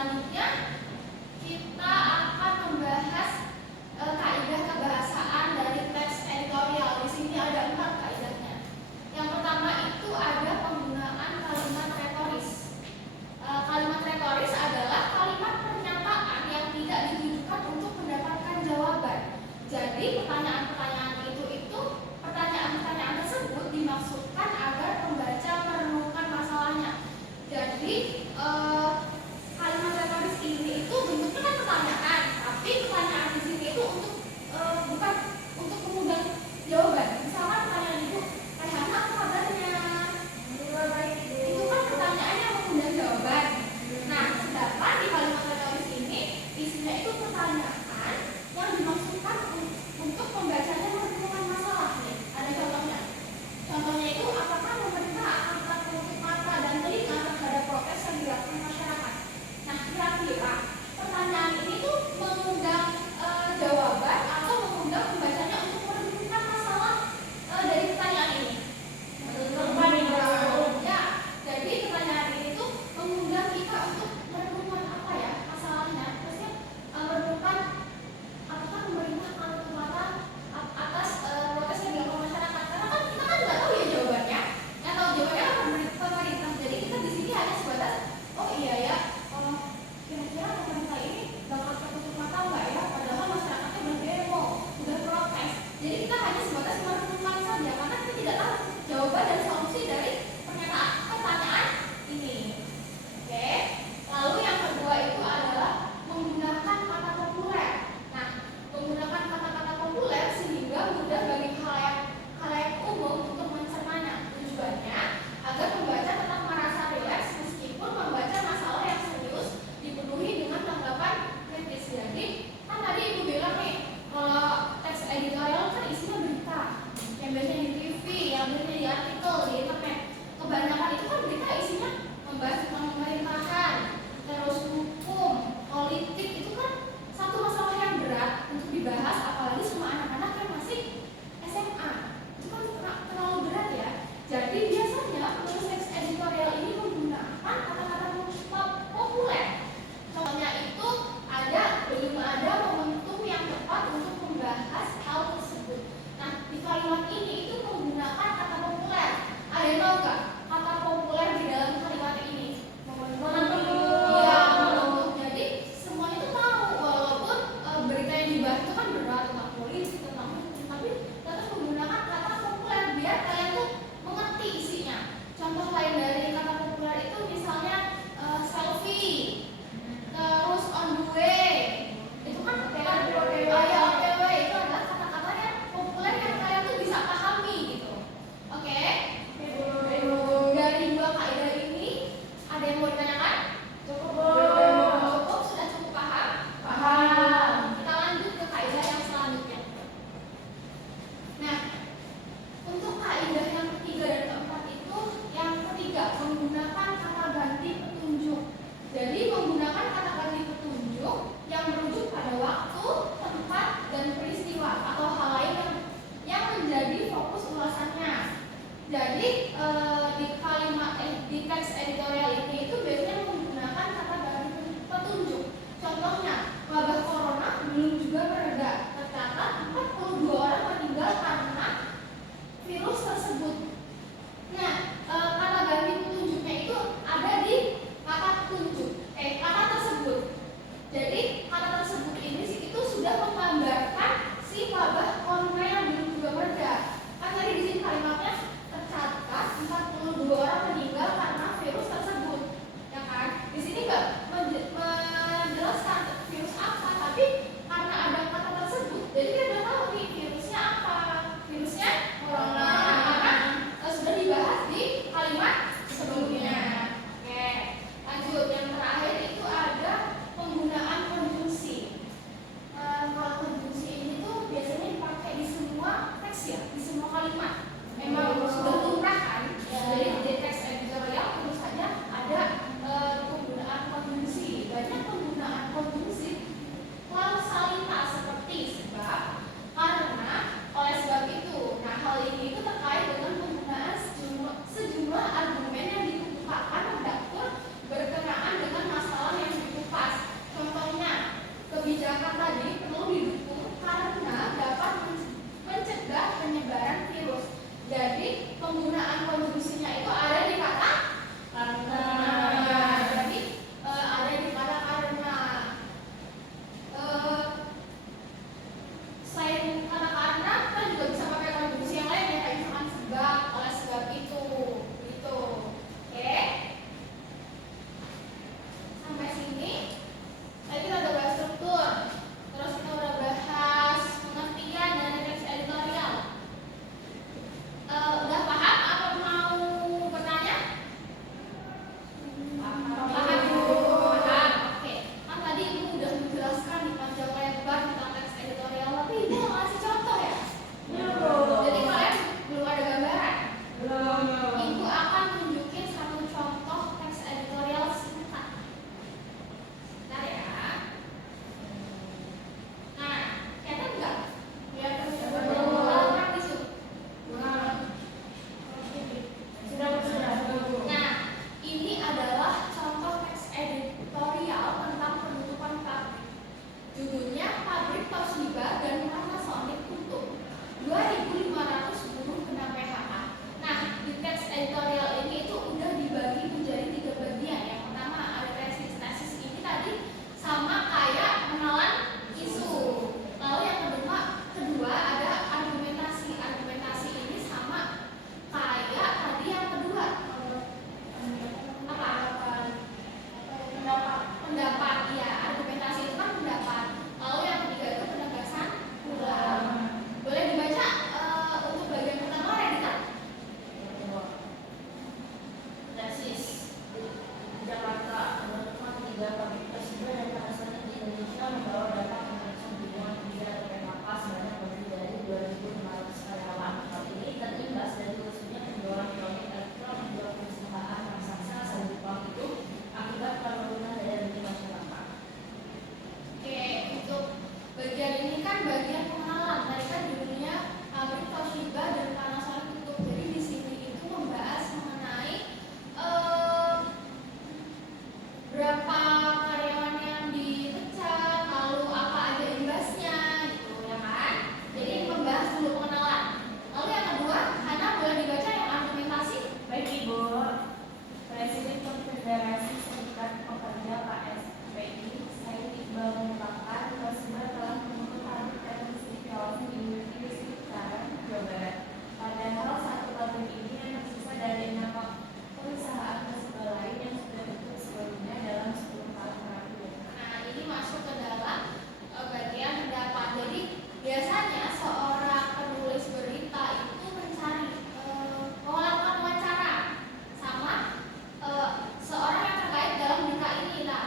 selanjutnya kita akan membahas kaidah kebahasaan dari teks editorial. Di sini ada 4 kaidahnya. Yang pertama itu ada penggunaan kalimat retoris. Kalimat retoris adalah kalimat pernyataan yang tidak ditujukan untuk mendapatkan jawaban. Jadi pertanyaan-pertanyaan tersebut dimaksudkan agar pembaca merenungkan masalahnya. Jadi kalimat retoris musibah dan Panasonic di Indonesia membawa data pemeriksaan hubungan kerja atau PHK sebanyak lebih dari 2.500 karyawan. Hal ini terimbas dari terusnya penjualan proyek elektron dua perusahaan raksasa asal Jepang itu akibat penurunan daya beli masyarakat. Oke, untuk bagian ini kan bagian pengenalan. Tadi kan judulnya pabrik Toshiba dan Panasonic tutup. Jadi di sini itu membahas mengenai berapa karyawan yang dipecat, lalu apa aja imbasnya, gitu ya kan? Jadi membahas dulu pengenalan. Lalu yang kedua, Hana boleh dibaca yang argumentasi? Baik Ibu, Presiden Konfederasi Serikat Pekerja KSPI Said Iqbal mengungkapkan Toshiba telah menutup pabrik teknis di kawasan industri Cikarang, Jawa Barat. Padahal satu pabrik ini yang tersisa dari 6 perusahaan Toshiba lain yang sudah tutup sebelumnya dalam 10 tahun terakhir. Nah, ini masuk ke dalam bagian pendapat. Jadi biasanya seorang penulis berita itu mencari melakukan wawancara sama seorang yang terkait dalam berita ini. Nah,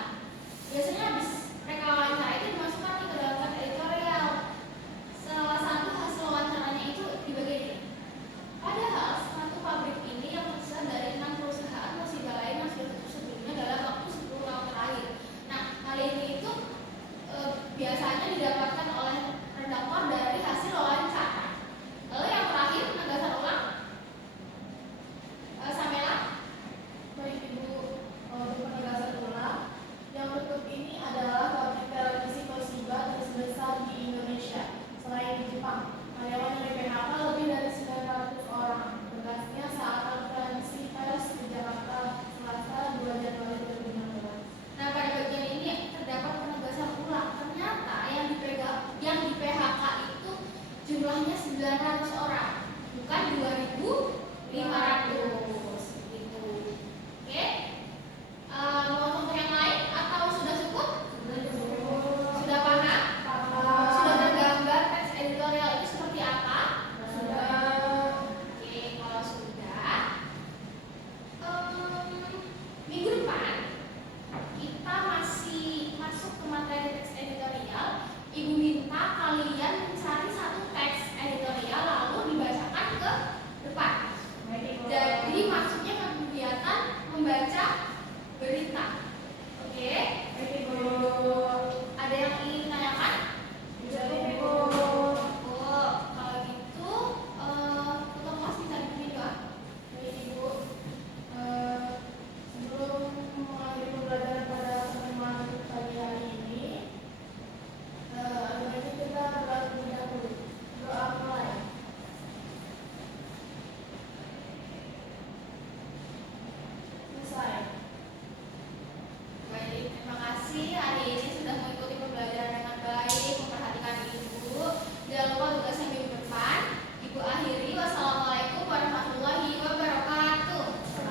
biasanya habis mereka wawancara itu dimasukkan ke dalam tab editorial. Salah satu hasil wawancaranya itu di bagian ini. Padahal satu pabrik ini yang tersisa dari 6 perusahaan Toshiba lain yang sudah tutup sebelumnya dalam waktu 10 tahun terakhir. Nah, hal ini itu biasanya didapatkan oleh redaktor dari hasil wawancara. Lalu yang terakhir, penegasan ulang. Samela? Baik Ibu, untuk penegasan ulang, yang tutup ini adalah pabrik televisi Toshiba terbesar di Indonesia, selain di Jepang. Karyawan dari PHK lebih dari 900 orang. Tugasnya saat konferensi pers di Jakarta, Selasa 2 Januari 2016. Nah, pada bagian ini terdapat penegasan ulang. Ternyata yang di PHK itu jumlahnya 900 orang, bukan 2.500 gitu. Oke? Mau contoh yang lain atau sudah cukup? Sudah paham? Sudah tergambar teks editorial itu seperti apa? Oke, kalau sudah, minggu depan kita masih masuk ke materi teks editorial. Ibu minta kalian mencari satu teks editorial lalu dibacakan ke depan. Jadi maksudnya kegiatan membaca berita. Oke? Ada yang ingin tanyakan? Oh, kalau gitu, Ketua kelas bisa dipimpin doa. Baik Ibu, sebelum mengakhiri pembelajaran pada pertemuan pagi hari ini, baiknya kita berdoa terlebih dahulu. Doa mulai. Selesai. Baik, terima kasih hari ini sudah mengikuti pembelajaran dengan baik, memperhatikan Ibu. Jangan lupa tugasnya minggu depan. Ibu akhiri. Wassalamualaikum warahmatullahi wabarakatuh.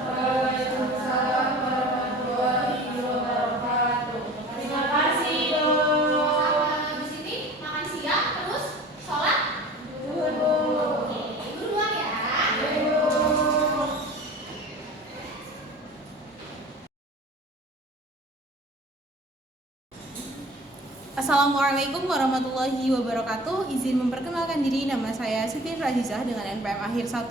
Waalaikumsalam warahmatullahi wabarakatuh. Terima kasih Ibu. Di sini makan siang terus sholat. Ibu. Oke, Ibu duluan ya. Assalamualaikum warahmatullahi wabarakatuh. Izin memperkenalkan diri, nama saya Siti Razizah dengan NPM akhir 104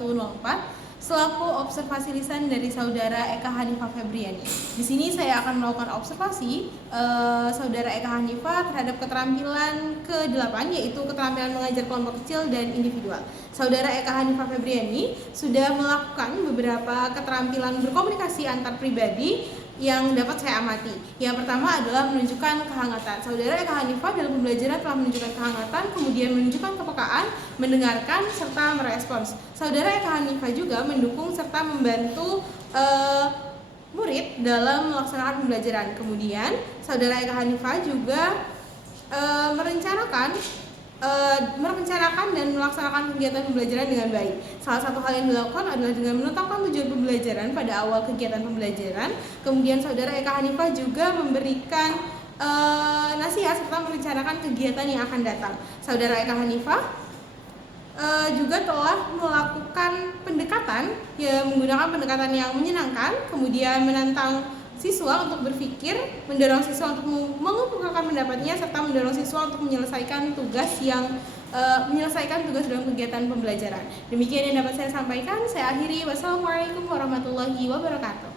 selaku observasi lisan dari saudara Eka Hanifah Febriani. Di sini saya akan melakukan observasi saudara Eka Hanifah terhadap keterampilan ke-8, yaitu keterampilan mengajar kelompok kecil dan individual. Saudara Eka Hanifah Febriani sudah melakukan beberapa keterampilan berkomunikasi antar pribadi yang dapat saya amati. Yang pertama adalah menunjukkan kehangatan. Saudara Eka Hanifah dalam pembelajaran telah menunjukkan kehangatan, kemudian menunjukkan kepekaan, mendengarkan, serta merespons. Saudara Eka Hanifah juga mendukung serta membantu murid dalam melaksanakan pembelajaran. Kemudian, saudara Eka Hanifah juga merencanakan dan melaksanakan kegiatan pembelajaran dengan baik. Salah satu hal yang dilakukan adalah dengan menetapkan tujuan pembelajaran pada awal kegiatan pembelajaran. Kemudian saudara Eka Hanifah juga memberikan nasihat serta merencanakan kegiatan yang akan datang. Saudara Eka Hanifah juga telah melakukan pendekatan, ya, menggunakan pendekatan yang menyenangkan, kemudian menantang siswa untuk berpikir, mendorong siswa untuk mengemukakan pendapatnya, serta mendorong siswa untuk menyelesaikan tugas dalam kegiatan pembelajaran. Demikian yang dapat saya sampaikan. Saya akhiri. Wassalamualaikum warahmatullahi wabarakatuh.